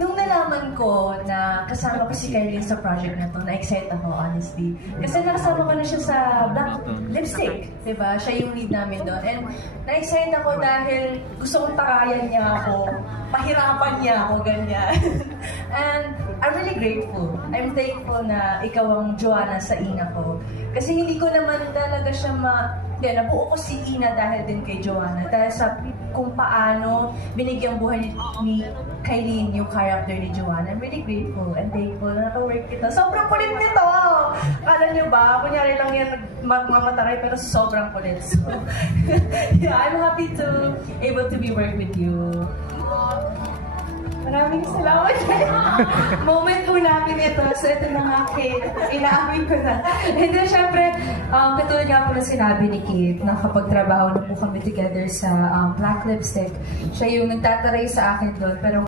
Nung nalaman ko na kasama ko si Kylene sa project na to, na-excite ako, honestly. Kasi nakasama ko na siya sa Black Lipstick, di ba? Siya yung lead namin doon. And na-excite ako dahil gusto kong takayan niya ako, pahirapan niya ako, ganyan. And I'm really grateful. I'm thankful na ikaw ang Joanna sa ina ko. Kasi hindi ko naman talaga siya nabuo ko si Ina dahil din kay Joanna. Dahil sa kung paano binigyang buhay ni Kylene yung character ni Joanna. I'm really grateful and thankful na naka-work ito. Sobrang kulit nito! Akala niyo ba? Kunyari lang yan magmamataray pero sobrang kulit. So, yeah, I'm happy to able to be work with you. Maraming salamat. Moment po namin ito. So ito na nga, Kate. Inaamin ko na. And then, syempre, katulad nga po na sinabi ni Kate, nakapagtrabaho na po kami together sa Black Lipstick. Siya yung nagtataray sa akin doon. Pero